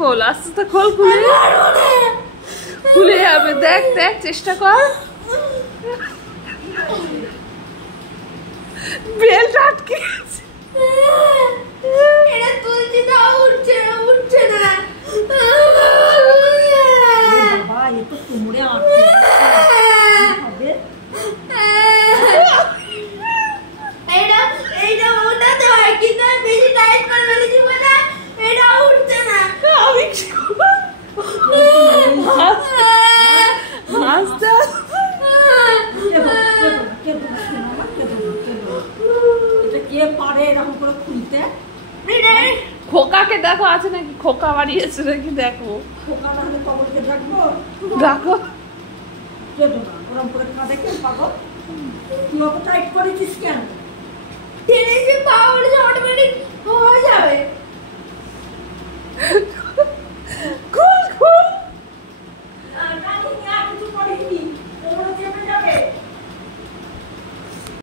খোল, আস্তে আস্তে খোল, খুলে যাবে। দেখ দেখ, চেষ্টা কর। বেল্ট আটকে গেছে। এটা তুলছি না, উঠছে না, উঠছে না। বাবা, এ তো কোমরে আটকে হবে। এইটা ওঠাতে হয়, কিন্তু বেশি টাইট করে ফেলেছি বলে এটা উঠছে না। আমি কি করব? হাসতে কে পারে এরকম করে খুলতে? খোকাকে দেখো আছে নাকি, খোকা বাড়িয়েছে নাকি দেখো। খোকা তাহলে কবরকে ডাকবো? ডাকো। ওরকম করে কাঁদে কেন পাগল? তুই অত টাইট করেছিস কেন? টেনে যে পা উঠে অটোমেটিক হয়ে যাবে।